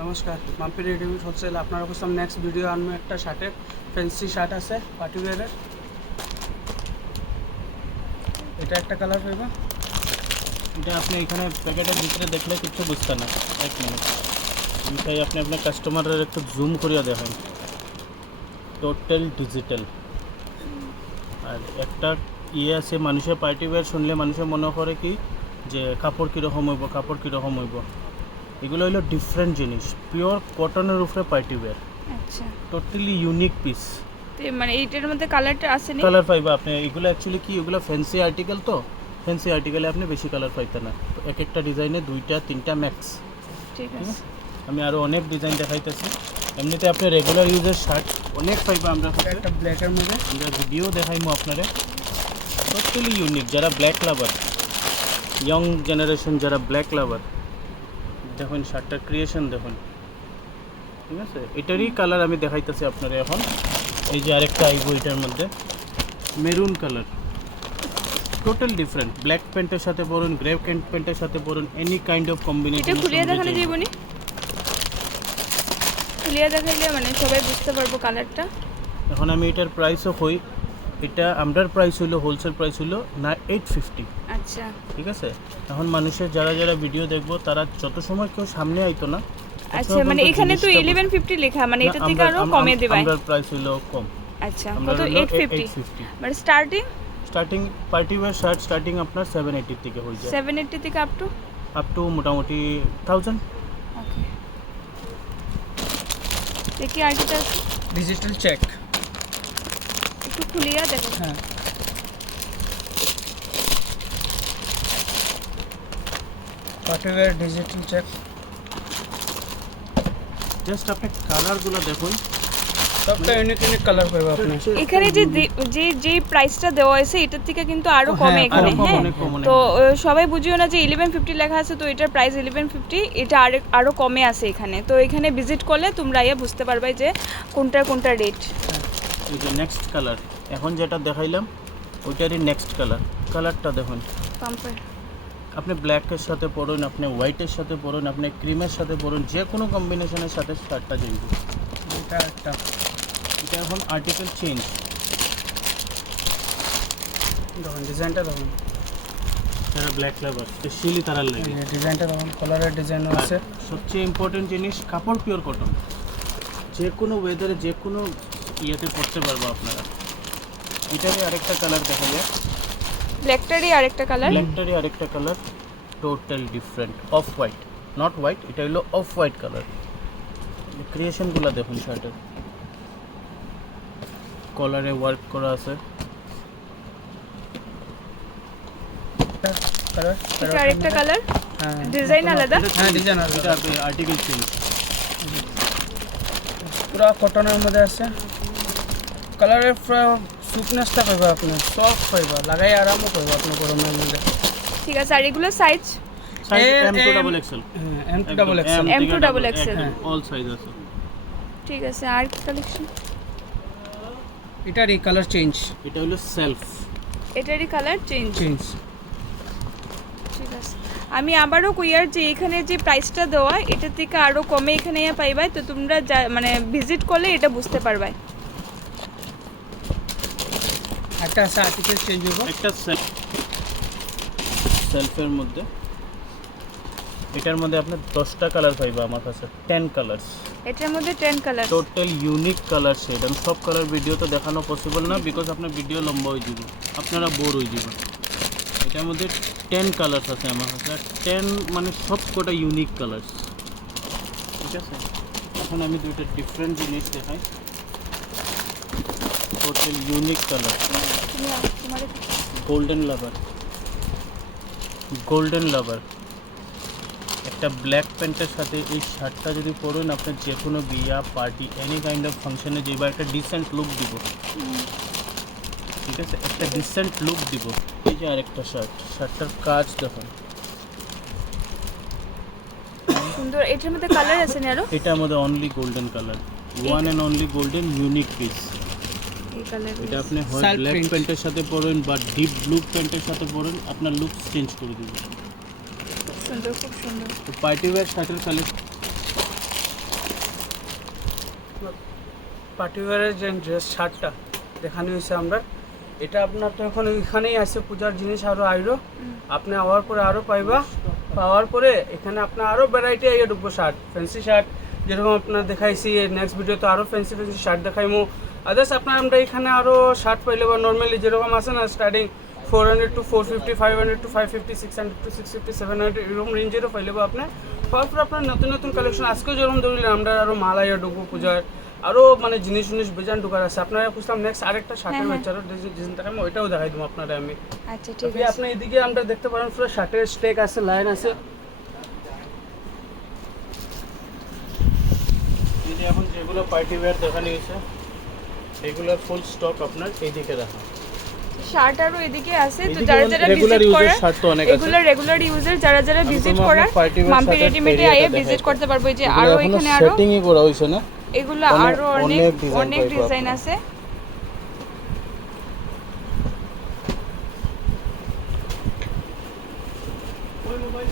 নমস্কার, Mampi readymade wholesale আপনার অবস্থান নেক্সট ভিডিও আনবো একটা শার্টের ফ্যান্সি শার্ট আছে পার্টি ওয়্যারের। এটা একটা কালার পাইবা। এটা আপনি এখানে প্যাকেটের ভিতরে দেখলে কিছু বুঝতে না। এক মিনিট আমি চাই আপনি আপনার কাস্টমারের একটু জুম করিয়া দেখেন। Total digital. আর একটা আছে, মানুষের পার্টি ওয়্যার শুনলে মানুষের মনে করে কি যে কাপড় কীরকম হইব, কাপড় কীরকম হইব। এগুলো হলো ডিফারেন্ট জিনিস, পিওর কটনের উপরে পার্টি ওয়্যার। আচ্ছা, টোটালি ইউনিক পিস। মানে এইটার মধ্যে কালারটা আছে নি? কালার পাইবা আপনি। এগুলো অ্যাকচুয়ালি কি, এগুলো ফ্যান্সি আর্টিকেল, তো ফ্যান্সি আর্টিকেলে আপনি বেশি কালার পাইতে না। তো এক একটা ডিজাইনে 2টা 3টা ম্যাক্স। ঠিক আছে, আমি আরও অনেক ডিজাইন দেখাইতেছি। এমনিতে আপনি রেগুলার ইউজের শার্ট অনেক পাইবা আমরা। একটা ব্ল্যাকের মধ্যে আমরা ভিডিও দেখাইমো আপনারে। Totally unique. যারা ব্ল্যাক লাভার, ইয়ং জেনারেশন যারা ব্ল্যাক লাভার, দেখুন শার্টটার ক্রিয়েশন দেখুন। ঠিক আছে, এটারই কালার আমি দেখাইতেছি আপনারা এখন। এই যে আরেকটা আইবো এটার মধ্যে maroon colour, total different. Black প্যান্টের সাথে পরুন, গ্রে প্যান্টের সাথে পরুন, এনি কাইন্ড অফ কম্বিনেশন। এটা খুলিয়ে দেখানো যাইব নি? খুলিয়ে দেখাইলে মানে সবাই বুঝতে পারবো কালারটা। এখন আমি এটার প্রাইসও কই। এটা আমরার প্রাইস হলো, হোলসেল প্রাইস হলো না 850। আচ্ছা, ঠিক আছে। এখন মানুষের যারা যারা ভিডিও দেখবো তারা যত সময় কেউ সামনে আইতো না। আচ্ছা, মানে এখানে তো 1150 লেখা, মানে এটা থেকে আরো কমে দিবাই। আমরার প্রাইস হলো কম। আচ্ছা, কত? 850। মানে starting party wear shirt starting আপনার 780 থেকে হয়ে যায়। 780 থেকে আপ টু মোটামুটি 1000। ওকে, দেখি আর কি আছে। Digital check. একটু খুলিয়া দেখো। হ্যাঁ, party wear digital check. Just আপনি কালারগুলো দেখুন, সবটা ইউনিক ইউনিক কালার পাইবা আপনি। এখানে যে যে যে প্রাইসটা দেওয়া হয়েছে এটার থেকে কিন্তু আরো কমে এখানে। হ্যাঁ, অনেক কম। তো সবাই বুঝিও না যে 1150 লেখা আছে, তো এটার প্রাইস 1150, এটা আরো কমে আছে এখানে। তো এখানে ভিজিট করলে তোমরা ইয়া বুঝতে পারবে যে কোনটা রেট। এই যে নেক্সট কালার, এখন যেটা দেখাইলাম ওইটারই নেক্সট কালারটা দেখুন। পাম্পার আপনি ব্ল্যাকের সাথে পরুন, আপনি হোয়াইটের সাথে পরুন, আপনি ক্রিমের সাথে পরুন, যে কোনো কম্বিনেশনের সাথে শার্টটা যাইবে। এটা একটা, এটা এখন আর্টিকেল চেঞ্জ। দেখুন ডিজাইনটা দেখুন। যারা ব্ল্যাক লাভার স্পেশালি তারা লাগে। এই ডিজাইনটা দেখুন, কালারের ডিজাইনও আছে। সবচেয়ে ইম্পর্টেন্ট জিনিস, কাপড় পিওর কটন। যে কোনো ওয়েদারে যে কোনো ইয়েতে পরতে পারবো আপনারা। এটারই আরেকটা কালার দেখা যায়, ব্ল্যাকটারই আরেকটা colour total different, off white, not white, এটা হলো অফ হোয়াইট কালার। ক্রিয়েশনগুলো দেখুন, শার্টের কলারে ওয়ার্ক করা আছে। কালার এটা আরেকটা কালার, হ্যাঁ, ডিজাইন আলাদা। হ্যাঁ ডিজাইন আলাদা। এটা আর্টিকেল চেঞ্জ। পুরো কটনের মধ্যে আছে। কালারের পুরো সুপনেসটা পাইবা আপনি, সফট পাইবা, লাগাই আরামও পাইবা আপনি গরমের মধ্যে। ঠিক আছে, আর এগুলো size? Size M2 M2 XL। M2 XL। M2 XL, all size আছে। ঠিক আছে, আর কি কালেকশন? এটারই কালার চেঞ্জ। এটা হলো সেলফ। এটারই কালার চেঞ্জ। ঠিক আছে, আমি আবারও কইয়ার যে এখানে যে প্রাইসটা দেওয়া এটা থেকে আরো কমে এখানে পাইবাই। তো তোমরা মানে ভিজিট করলে এটা বুঝতে পারবাই। একটা আছে আর্টিকেল চেঞ্জ হইব। একটা সেলফের মধ্যে, এটার মধ্যে আপনি 10টা কালার পাইবা আমার কাছে, 10 কালার্স। এটার মধ্যে 10 colour, total unique colour shade. আমি সব কালার ভিডিও তো দেখানো পসিবল না, বিকজ আপনার ভিডিও লম্বা হয়ে যাবে, আপনারা বোর হয়ে যাবেন। এটার মধ্যে 10 কালার্স আছে আমার কাছে, আর 10 মানে সব কটা ইউনিক কালার্স। ঠিক আছে, এখন আমি দুইটা ডিফারেন্ট জিনিস দেখাই। টোটাল ইউনিক কালার, গোল্ডেন লাভার। একটা ব্ল্যাক প্যান্টের সাথে এই শার্টটা যদি পরুন, আপনার যে কোনো বিয়া পার্টি এনি কাইন্ড অফ ফাংশনে যেবা একটা ডিসেন্ট লুক দিব। ঠিক আছে, একটা ডিসেন্ট লুক দিব। এই যে আরেকটা শার্টটার কাজ দেখুন, সুন্দর। এটার মধ্যে কালার আছে না আরো? এটার মধ্যে only golden colour, one and only golden unique piece. এই কালার, এটা আপনি হয় ব্ল্যাক প্যান্টের সাথে পরুন বা ডিপ ব্লু প্যান্টের সাথে পরুন, আপনার লুক চেঞ্জ করে দিবে। সুন্দর, খুব সুন্দর। তো পার্টি ওয়্যার শার্টের কালেকশন আপনার পার্টিওয়ারের যে ড্রেস শার্টটা দেখানো হয়েছে আমরা, এটা আপনার তো এখন এখানেই আছে পূজার জিনিস আরও আইরো আপনি আওয়ার পরে আরও পাইবা, পাওয়ার পরে এখানে আপনার আরও ভ্যারাইটি আইয়ে ঢুকবো শার্ট, ফ্যান্সি শার্ট যেরকম আপনার দেখাইছি। নেক্সট ভিডিওতে আরও ফ্যান্সি ফ্যান্সি শার্ট দেখাইমু। আদার্স আপনার আমরা এখানে আরও শার্ট পাইলে বা নর্মালি যেরকম আছে না স্টার্টিং 400 to 450, 500 to 550, 600 to 650, 700 এরকম রেঞ্জেরও পাইলে বা আপনার পাওয়ার পর আপনার নতুন নতুন কালেকশন আজকেও যেরকম ধরলেন আমরা আরও মাল আইয়া ঢুকবো পূজার, আরও মানে জিনিস বেজান ঢুকার আছে। আপনারা খুঁজলাম নেক্সট আরেকটা শার্টের বেচারও ডিজাইন দেখাবো, ওইটাও দেখাই দেবো আপনারা আমি। আচ্ছা ঠিক তবে আপনি এদিকে আমরা দেখতে পারেন পুরো শার্টের স্টেক আছে, লাইন আছে। এই যে এখন যেগুলো পার্টি ওয়্যার দেখানো হয়েছে এগুলোর ফুল স্টক আপনার এইদিকে রাখা। শার্ট আরও এদিকে আছে, তো এদিকে যারা মানে যারা regular ভিজিট user করে শার্ট তো অনেক আছে। এগুলো রেগুলার ইউজার যারা যারা আমি ভিজিট তোমার করে আপনার party wear মাম্পি শার্টের রেডিমেডে area টা আইয়ে দেখাই ভিজিট দাও। করতে পারবো। এই যে এগুলো আরও এখনো এখানে আরও সেটিংই করা হয়েছে না, এগুলো অনেক- আরও অনেক অনেক design অনেক পাইবো ডিজাইন আপনারা। আছে। ওই মোবাইল